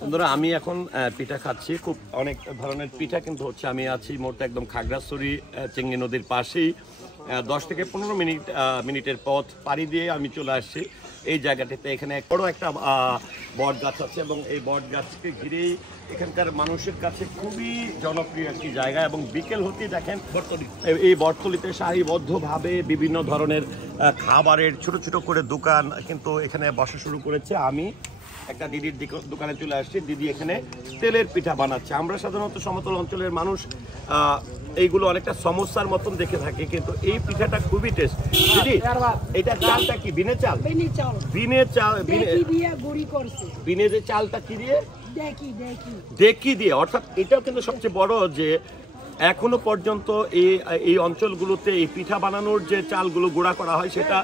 বন্ধুরা আমি এখন পিঠা খাচ্ছি, খুব অনেক ধরনের পিঠা কিন্তু হচ্ছে। আমি আছি মোট একদম খাগড়াছড়ি চেঙ্গি নদীর পাশেই। 10 থেকে 15 মিনিটের পথ পাড়ি দিয়ে আমি চলে আসছি এই জায়গাটিতে। এখানে বড় একটা বট গাছ আছে এবং এই বট গাছকে ঘিরেই এখানকার মানুষের কাছে খুবই জনপ্রিয় একটি জায়গা। এবং বিকেল হতেই দেখেন এই বটতলিতে সারিবদ্ধভাবে বিভিন্ন ধরনের খাবারের ছোট ছোট করে দোকান কিন্তু এখানে বসা শুরু করেছে। আমি একটা দিদির দোকানে চলে আসছি। দিদি এখানে তেলের পিঠা বানাচ্ছে। আমরা সাধারণত সমতল অঞ্চলের মানুষ এইগুলো অনেকটা সমস্যার মতন দেখে থাকি, কিন্তু এই পিঠাটা খুবই টেস্ট। দিদি এটা চালটা কি বিনে চাল? বিনে চাল, বিনে যে চালটা কি দিয়ে? ডেকি দিয়ে। অর্থাৎ এটাও কিন্তু সবচেয়ে বড় যে এখনো পর্যন্ত এই অঞ্চলগুলোতে এই পিঠা বানানোর যে চালগুলো গুঁড়া করা হয় সেটা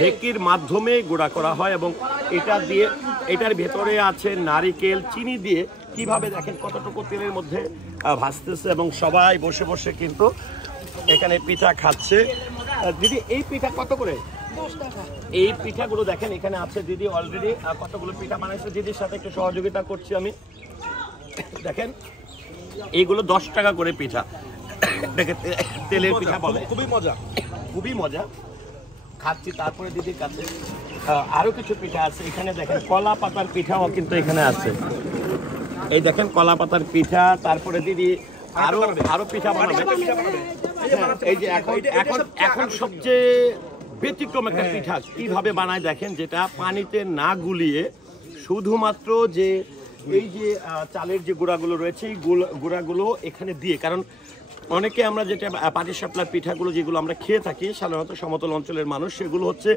ঢেকির মাধ্যমে গুঁড়া করা হয়। এবং এটা দিয়ে এটার ভেতরে আছে নারিকেল, চিনি দিয়ে কিভাবে দেখেন কতটুকু তেলের মধ্যে ভাজতেছে এবং সবাই বসে বসে কিন্তু এখানে পিঠা খাচ্ছে। দিদি এই পিঠা কত করে? 10 টাকা। এই পিঠাগুলো দেখেন এখানে আছে। দিদি অলরেডি কতগুলো পিঠা বানাইছে, দিদির সাথে একটু সহযোগিতা করছি আমি। দেখেন এইগুলো 10 টাকা করে পিঠা, তেলের পিঠা বলে। খুবই মজা, খুবই মজা খাচ্ছি। তারপরে দিদির কাছে আরো কিছু পিঠা আছে। এখানে দেখেন কলা পাতার পিঠাও কিন্তু এখানে আছে। এই দেখেন কলা পাতার পিঠা। তারপরে দিদি আরো পিঠা বানাবে। এই যে এখন সবচেয়ে ব্যতিক্রম একটা পিঠা কিভাবে বানায় দেখেন, যেটা পানিতে না গুলিয়ে শুধুমাত্র যে এই যে চালের যে গুঁড়াগুলো রয়েছে এই গুঁড়াগুলো এখানে দিয়ে। কারণ অনেকে আমরা যেটা পাটিসাপলার পিঠাগুলো যেগুলো আমরা খেয়ে থাকি সাধারণত সমতল অঞ্চলের মানুষ, সেগুলো হচ্ছে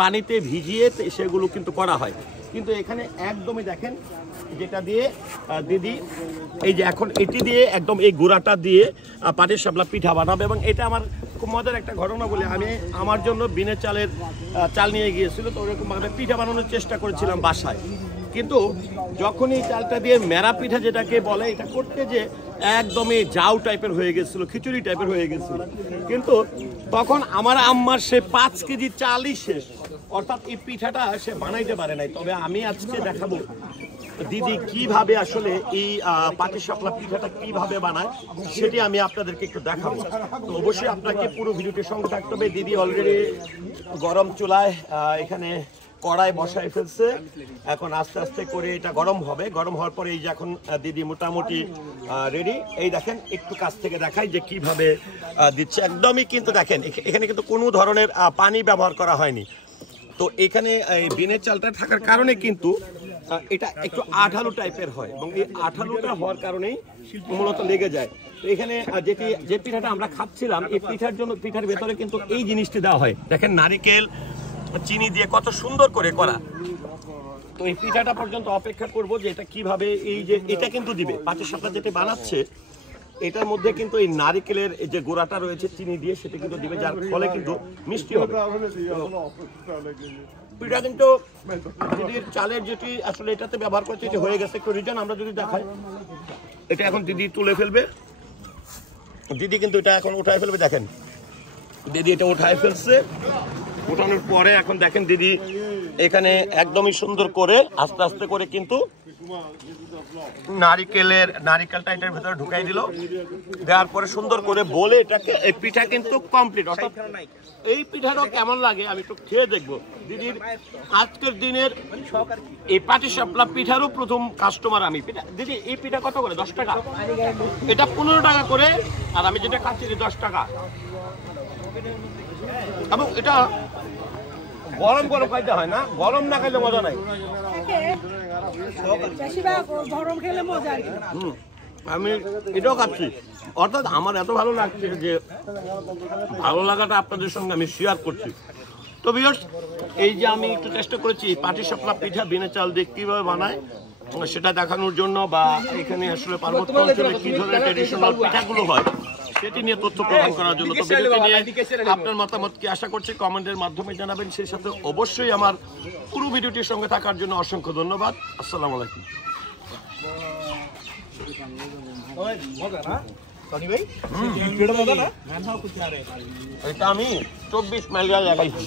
পানিতে ভিজিয়ে সেগুলো কিন্তু করা হয়। কিন্তু এখানে একদমই দেখেন যেটা দিয়ে দিদি এই যে এখন এটি দিয়ে একদম এই গুঁড়াটা দিয়ে পাটিসাপলা পিঠা বানাবে। এবং এটা আমার খুব মজার একটা ঘটনা বলে, আমি আমার জন্য বিনে চালের চাল নিয়ে গিয়েছিল, তো ওরকমভাবে পিঠা বানানোর চেষ্টা করেছিলাম বাসায়। কিন্তু যখন এই চালটা দিয়ে মেরা পিঠা যেটাকে বলে এটা করতে যে একদমই জাউ টাইপের হয়ে গেছিল, খিচুড়ি টাইপের হয়ে গেছিল। কিন্তু তখন আমার আম্মার সে 5 কেজি চালই শেষ, অর্থাৎ এই পিঠাটা সে বানাইতে পারে নাই। তবে আমি আজকে দেখাবো দিদি কিভাবে আসলে এই পাটিসাপলা পিঠাটা কিভাবে বানায় সেটি আমি আপনাদেরকে একটু দেখাবো। তো অবশ্যই আপনাকে পুরো ভিডিওটির সঙ্গে থাকতে হবে। দিদি অলরেডি গরম চুলায় এখানে কড়াই বসাই ফেলছে। এখন আস্তে আস্তে করে এটা গরম হবে। গরম হওয়ার পরে এই যে এখন দিদি মোটামুটি রেডি। এই দেখেন একটু কাছ থেকে দেখাই যে কিভাবে দিচ্ছে। একদমই কিন্তু দেখেন এখানে কিন্তু কোনো ধরনের পানি ব্যবহার করা হয়নি। তো এখানে বিনের চালটা থাকার কারণে কিন্তু এটা একটু আঠালো টাইপের হয় এবং এই আঠালোটা হওয়ার কারণেই মূলত লেগে যায়। তো এখানে যে পিঠাটা আমরা খাচ্ছিলাম এই পিঠার জন্য পিঠার ভেতরে কিন্তু এই জিনিসটি দেওয়া হয়। দেখেন নারিকেল চিনি দিয়ে কত সুন্দর করে করা। তো এই পিঠাটা পর্যন্ত অপেক্ষা করব যে এটা কিভাবে এই যে এটা কিন্তু দিবে পাটিসাপলা যেটা বানাচ্ছে এটার মধ্যে কিন্তু এই নারিকেলের যে গোড়াটা রয়েছে চিনি দিয়ে সেটা কিন্তু দিবে, যার ফলে কিন্তু মিষ্টি হবে। পিঠা কিন্তু দিদির চালের যেটি আসলে এটাতে ব্যবহার করছে এটি হয়ে গেছে। একটু রিটার্ন আমরা যদি দেখাই, এটা এখন দিদি তুলে ফেলবে। দিদি কিন্তু এটা এখন উঠায় ফেলবে। দেখেন দিদি এটা উঠায় ফেলছে। উঠানোর পরে এখন দেখেন দিদি এখানে একদমই সুন্দর করে আস্তে আস্তে করে কিন্তু নারিকেলটা এটার ভিতরে ঢুকাই দিল। দেওয়ার পরে সুন্দর করে বলে এটাকে এই পিঠা কিন্তু কমপ্লিট। অর্থাৎ এই পিঠাটাও কেমন লাগে আমি একটু খেয়ে দেখবো। দিদির আজকের দিনের এই পাটিসাপলা পিঠারও প্রথম কাস্টমার আমি। দিদি এই পিঠা কত করে? 10 টাকা। এটা 15 টাকা করে, আর আমি যেটা খাচ্ছি 10 টাকা। এবং এটা গরম গরম খাইতে হয় না, গরম না খাইলে মজা নাই। আমি এটাও খাচ্ছি। অর্থাৎ আমার এত ভালো লাগছে যে ভালো লাগাটা আপনাদের সঙ্গে আমি শেয়ার করছি। তো ভিউয়ার্স এই যে আমি একটু চেষ্টা করেছি পাটিসাপলা পিঠা বিনা চাল দিয়ে কিভাবে বানায় সেটা দেখানোর জন্য, বা এখানে আসলে পার্বত্য অঞ্চলে কি ধরনের ট্রেডিশনাল পিঠাগুলো হয় সেটি নিয়ে তথ্য প্রদান করার জন্য। তো ভিডিওটি নিয়ে আপনার মতামত কি আশা করছি কমেন্টের মাধ্যমে জানাবেন। সেই সাথে অবশ্যই আমার পুরো ভিডিওটির সঙ্গে থাকার জন্য অসংখ্য ধন্যবাদ। আসসালামু আলাইকুম। এটা আমি 24 মাইল লাগাইছি।